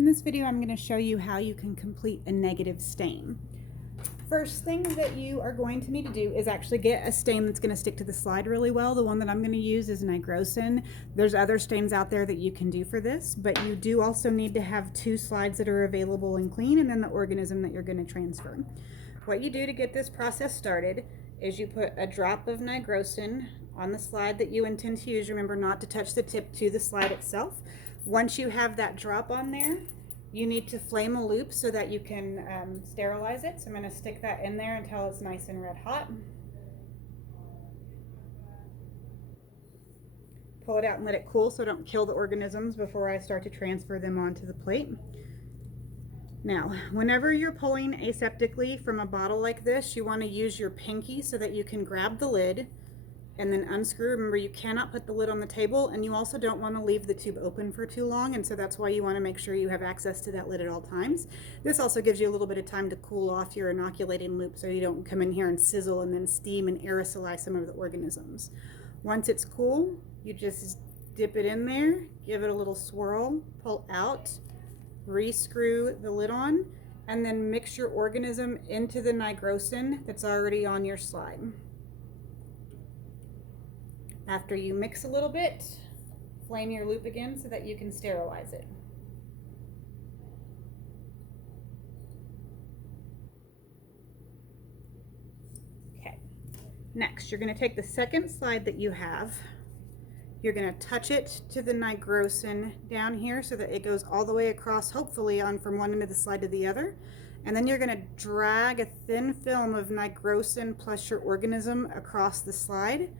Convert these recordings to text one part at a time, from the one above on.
In this video, I'm going to show you how you can complete a negative stain. First thing that you are going to need to do is actually get a stain that's going to stick to the slide really well. The one that I'm going to use is nigrosin. There's other stains out there that you can do for this, but you do also need to have 2 slides that are available and clean, and then the organism that you're going to transfer. What you do to get this process started is you put a drop of nigrosin on the slide that you intend to use. Remember not to touch the tip to the slide itself. Once you have that drop on there, you need to flame a loop so that you can sterilize it. So I'm going to stick that in there until it's nice and red hot. Pull it out and let it cool so don't kill the organisms before I start to transfer them onto the plate. Now, whenever you're pulling aseptically from a bottle like this, you want to use your pinky so that you can grab the lid and then unscrew. Remember, you cannot put the lid on the table, and you also don't want to leave the tube open for too long, and so that's why you want to make sure you have access to that lid at all times. This also gives you a little bit of time to cool off your inoculating loop so you don't come in here and sizzle and then steam and aerosolize some of the organisms. Once it's cool, you just dip it in there, give it a little swirl, pull out, re-screw the lid on, and then mix your organism into the nigrosin that's already on your slide. After you mix a little bit, flame your loop again so that you can sterilize it. Okay, next you're going to take the second slide that you have. You're going to touch it to the nigrosin down here so that it goes all the way across, hopefully on from one end of the slide to the other. And then you're going to drag a thin film of nigrosin plus your organism across the slide.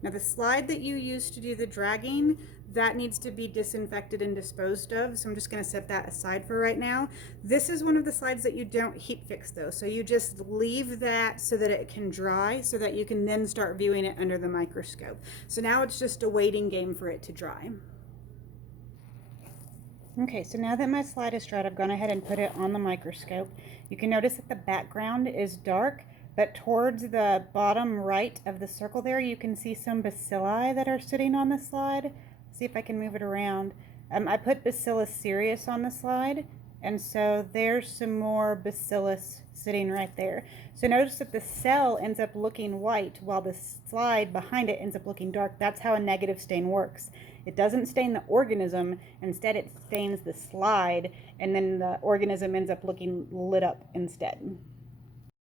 Now the slide that you use to do the dragging, that needs to be disinfected and disposed of, so I'm just going to set that aside for right now. This is one of the slides that you don't heat fix though, so you just leave that so that it can dry so that you can then start viewing it under the microscope. So now it's just a waiting game for it to dry. Okay, so now that my slide is dried, I've gone ahead and put it on the microscope. You can notice that the background is dark, but towards the bottom right of the circle there, you can see some bacilli that are sitting on the slide. See if I can move it around. I put Bacillus cereus on the slide, and so there's some more bacillus sitting right there. So notice that the cell ends up looking white while the slide behind it ends up looking dark. That's how a negative stain works. It doesn't stain the organism, instead it stains the slide, and then the organism ends up looking lit up instead.